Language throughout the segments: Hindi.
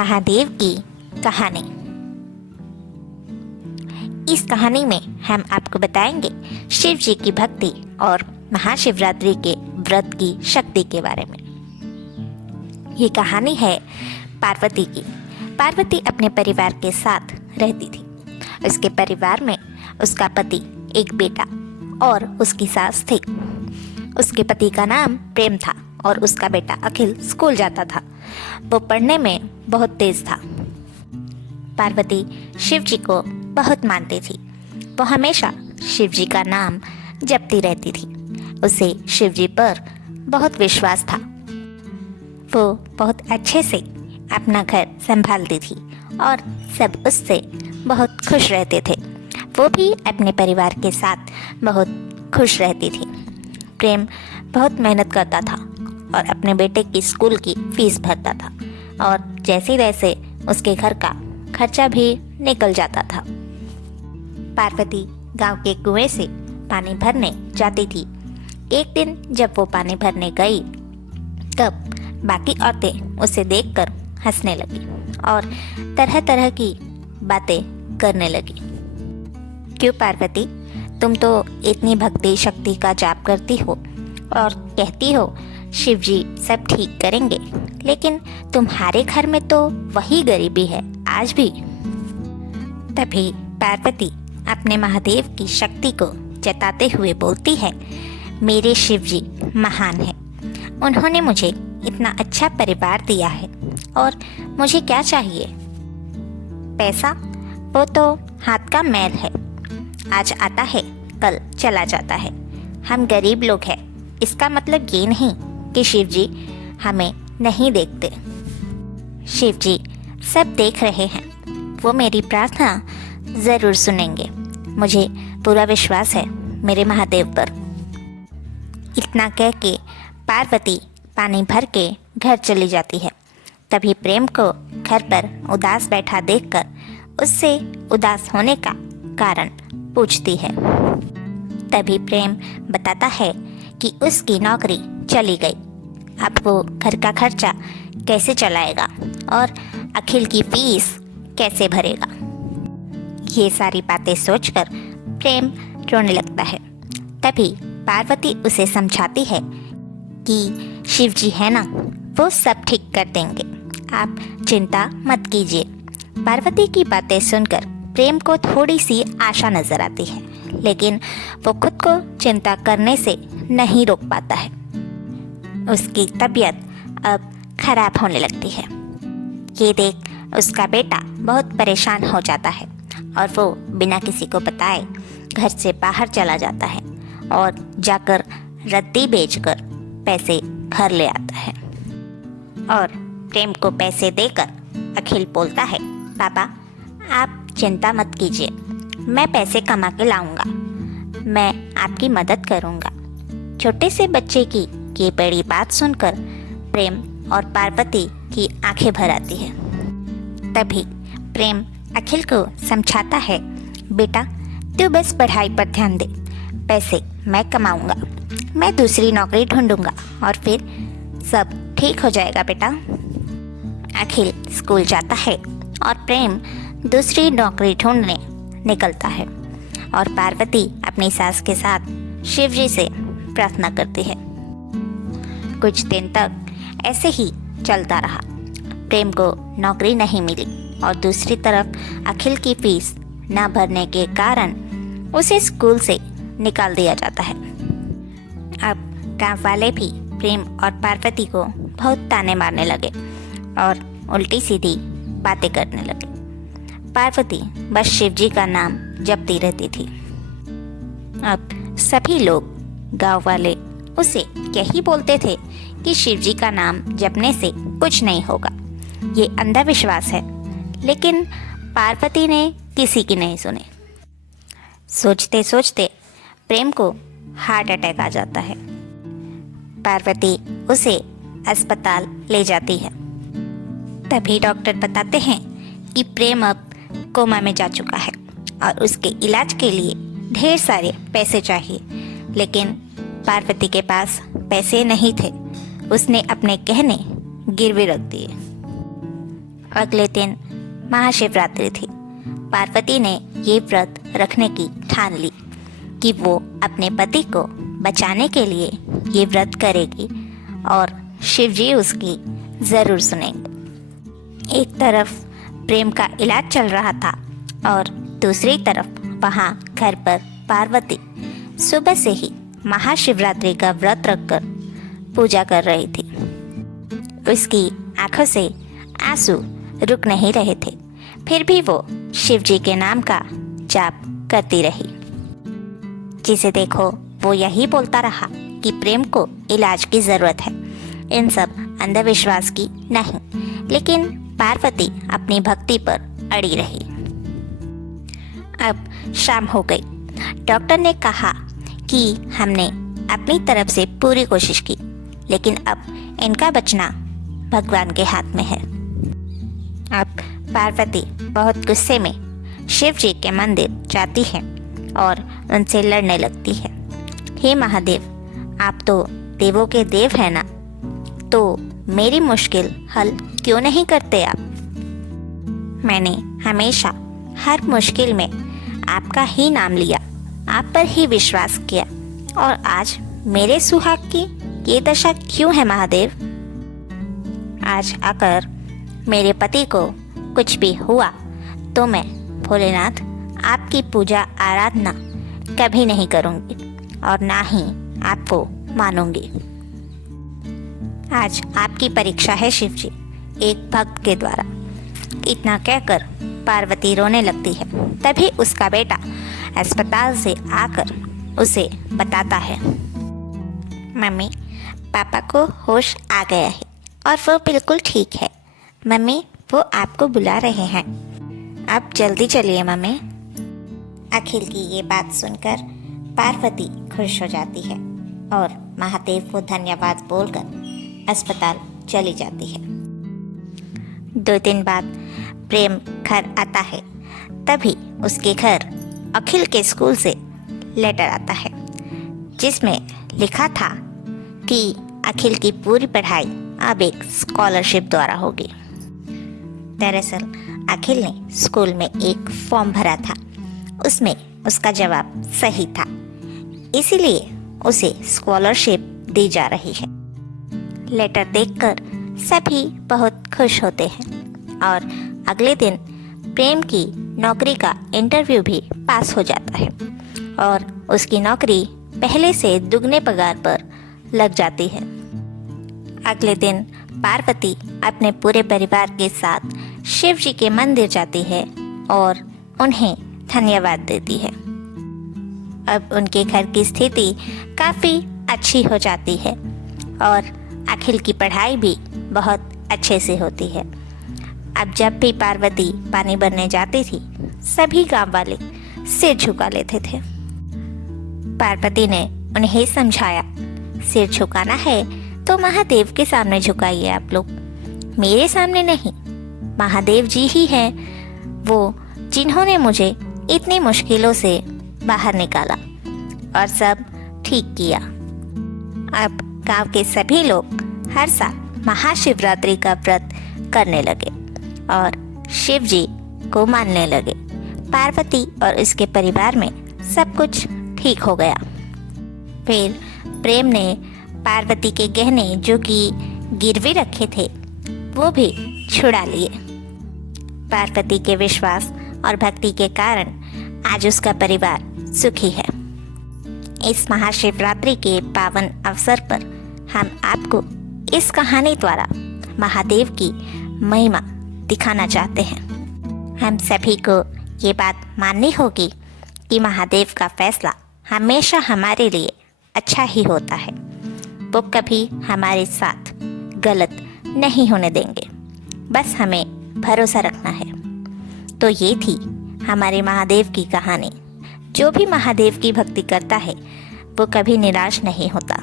महादेव की कहानी। इस कहानी में हम आपको बताएंगे शिव जी की भक्ति और महाशिवरात्रि के व्रत की शक्ति के बारे में। ये कहानी है पार्वती की। पार्वती अपने परिवार के साथ रहती थी। उसके परिवार में उसका पति, एक बेटा और उसकी सास थी। उसके पति का नाम प्रेम था और उसका बेटा अखिल स्कूल जाता था। वो पढ़ने में बहुत तेज था। पार्वती शिव जी को बहुत मानती थी। वो हमेशा शिव जी का नाम जपती रहती थी। उसे शिव जी पर बहुत विश्वास था। वो बहुत अच्छे से अपना घर संभालती थी और सब उससे बहुत खुश रहते थे। वो भी अपने परिवार के साथ बहुत खुश रहती थी। प्रेम बहुत मेहनत करता था और अपने बेटे की स्कूल की फीस भरता था और जैसे तैसे उसके घर का खर्चा भी निकल जाता था। पार्वती गांव के कुएं से पानी भरने जाती थी। एक दिन जब वो पानी भरने गई तब बाकी औरतें उसे देखकर हंसने लगी और तरह तरह की बातें करने लगी। क्यों पार्वती, तुम तो इतनी भक्ति शक्ति का जाप करती हो और कहती हो शिव जी सब ठीक करेंगे, लेकिन तुम्हारे घर में तो वही गरीबी है आज भी। तभी पार्वती अपने महादेव की शक्ति को जताते हुए बोलती है, मेरे शिव जी महान है। उन्होंने मुझे इतना अच्छा परिवार दिया है और मुझे क्या चाहिए। पैसा वो तो हाथ का मैल है, आज आता है कल चला जाता है। हम गरीब लोग हैं, इसका मतलब ये नहीं कि शिव जी हमें नहीं देखते। शिव जी सब देख रहे हैं। वो मेरी प्रार्थना ज़रूर सुनेंगे। मुझे पूरा विश्वास है मेरे महादेव पर। इतना कह के पार्वती पानी भर के घर चली जाती है। तभी प्रेम को घर पर उदास बैठा देखकर उससे उदास होने का कारण पूछती है। तभी प्रेम बताता है कि उसकी नौकरी चली गई। अब वो घर का खर्चा कैसे चलाएगा और अखिल की फीस कैसे भरेगा। ये सारी बातें सोचकर प्रेम रोने लगता है। तभी पार्वती उसे समझाती है कि शिव जी है ना, वो सब ठीक कर देंगे, आप चिंता मत कीजिए। पार्वती की बातें सुनकर प्रेम को थोड़ी सी आशा नजर आती है, लेकिन वो खुद को चिंता करने से नहीं रोक पाता है। उसकी तबीयत अब खराब होने लगती है। ये देख उसका बेटा बहुत परेशान हो जाता है और वो बिना किसी को बताए घर से बाहर चला जाता है और जाकर रद्दी बेचकर पैसे घर ले आता है। और प्रेम को पैसे देकर अखिल बोलता है, पापा आप चिंता मत कीजिए, मैं पैसे कमा के लाऊंगा, मैं आपकी मदद करूंगा। छोटे से बच्चे की ये बड़ी बात सुनकर प्रेम और पार्वती की आंखें भर आती है। तभी प्रेम अखिल को समझाता है, बेटा तू बस पढ़ाई पर ध्यान दे, पैसे मैं कमाऊंगा, मैं दूसरी नौकरी ढूंढूंगा और फिर सब ठीक हो जाएगा बेटा। अखिल स्कूल जाता है और प्रेम दूसरी नौकरी ढूंढने निकलता है और पार्वती अपनी सास के साथ शिव जी से प्रार्थना करती है। कुछ दिन तक ऐसे ही चलता रहा। प्रेम को नौकरी नहीं मिली और दूसरी तरफ अखिल की फीस न भरने के कारण उसे स्कूल से निकाल दिया जाता है। अब गांव वाले भी प्रेम और पार्वती को बहुत ताने मारने लगे और उल्टी सीधी बातें करने लगे। पार्वती बस शिव जी का नाम जपती रहती थी। अब सभी लोग गांव वाले उसे यही बोलते थे कि शिव जी का नाम जपने से कुछ नहीं होगा, ये अंधविश्वास है। लेकिन पार्वती ने किसी की नहीं सुनी। सोचते सोचते प्रेम को हार्ट अटैक आ जाता है। पार्वती उसे अस्पताल ले जाती है। तभी डॉक्टर बताते हैं कि प्रेम अब कोमा में जा चुका है और उसके इलाज के लिए ढेर सारे पैसे चाहिए, लेकिन पार्वती के पास पैसे नहीं थे। उसने अपने गहने गिरवी रख दिए। अगले दिन महाशिवरात्रि थी। पार्वती ने ये व्रत रखने की ठान ली कि वो अपने पति को बचाने के लिए ये व्रत करेगी और शिव जी उसकी ज़रूर सुनेंगे। एक तरफ प्रेम का इलाज चल रहा था और दूसरी तरफ वहाँ घर पर पार्वती सुबह से ही महाशिवरात्रि का व्रत रखकर पूजा कर रही थी। उसकी आंखों से आंसू रुक नहीं रहे थे, फिर भी वो शिव जी के नाम का जाप करती रही। जिसे देखो वो यही बोलता रहा कि प्रेम को इलाज की ज़रूरत है, इन सब अंधविश्वास की नहीं। लेकिन पार्वती अपनी भक्ति पर अड़ी रही। अब शाम हो गई। डॉक्टर ने कहा कि हमने अपनी तरफ से पूरी कोशिश की, लेकिन अब इनका बचना भगवान के हाथ में है। अब पार्वती बहुत गुस्से में शिव जी के मंदिर जाती है और उनसे लड़ने लगती है। हे महादेव, आप तो देवों के देव हैं ना, तो मेरी मुश्किल हल क्यों नहीं करते आप? मैंने हमेशा हर मुश्किल में आपका ही नाम लिया, आप पर ही विश्वास किया, और आज मेरे सुहाग की ये दशा क्यों है महादेव? आज अगर मेरे पति को कुछ भी हुआ तो मैं भोलेनाथ आपकी पूजा आराधना कभी नहीं करूँगी और ना ही आपको मानूंगी। आज आपकी परीक्षा है शिव जी, एक भक्त के द्वारा। इतना कहकर पार्वती रोने लगती है। तभी उसका बेटा अस्पताल से आकर उसे बताता है, मम्मी, पापा को होश आ गया है और वो बिल्कुल ठीक है। मम्मी, वो आपको बुला रहे हैं, आप जल्दी चलिए मम्मी। अखिल की ये बात सुनकर पार्वती खुश हो जाती है और महादेव को धन्यवाद बोलकर अस्पताल चली जाती है। 2 दिन बाद प्रेम घर आता है। तभी उसके घर अखिल के स्कूल से लेटर आता है, जिसमें लिखा था कि अखिल की पूरी पढ़ाई अब एक स्कॉलरशिप द्वारा होगी। दरअसल अखिल ने स्कूल में एक फॉर्म भरा था, उसमें उसका जवाब सही था, इसीलिए उसे स्कॉलरशिप दी जा रही है। लेटर देखकर सभी बहुत खुश होते हैं और अगले दिन प्रेम की नौकरी का इंटरव्यू भी पास हो जाता है और उसकी नौकरी पहले से दुगने पगार पर लग जाती है। अगले दिन पार्वती अपने पूरे परिवार के साथ शिव जी के मंदिर जाती है और उन्हें धन्यवाद देती है। अब उनके घर की स्थिति काफ़ी अच्छी हो जाती है और अखिल की पढ़ाई भी बहुत अच्छे से होती है। अब जब भी पार्वती पानी भरने जाती थी, सभी गांव वाले सिर झुका लेते थे। पार्वती ने उन्हें समझाया, सिर झुकाना है तो महादेव के सामने झुकाइए आप लोग, मेरे सामने नहीं। महादेव जी ही हैं वो जिन्होंने मुझे इतनी मुश्किलों से बाहर निकाला और सब ठीक किया। अब गांव के सभी लोग हर साल महाशिवरात्रि का व्रत करने लगे और शिव जी को मानने लगे। पार्वती और उसके परिवार में सब कुछ ठीक हो गया। फिर प्रेम ने पार्वती के गहने जो कि गिरवी रखे थे वो भी छुड़ा लिए। पार्वती के विश्वास और भक्ति के कारण आज उसका परिवार सुखी है। इस महाशिवरात्रि के पावन अवसर पर हम आपको इस कहानी द्वारा महादेव की महिमा दिखाना चाहते हैं। हम सभी को ये बात माननी होगी कि महादेव का फैसला हमेशा हमारे लिए अच्छा ही होता है। वो कभी हमारे साथ गलत नहीं होने देंगे, बस हमें भरोसा रखना है। तो ये थी हमारे महादेव की कहानी। जो भी महादेव की भक्ति करता है वो कभी निराश नहीं होता।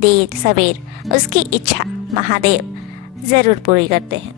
देर सवेर उसकी इच्छा महादेव ज़रूर पूरी करते हैं।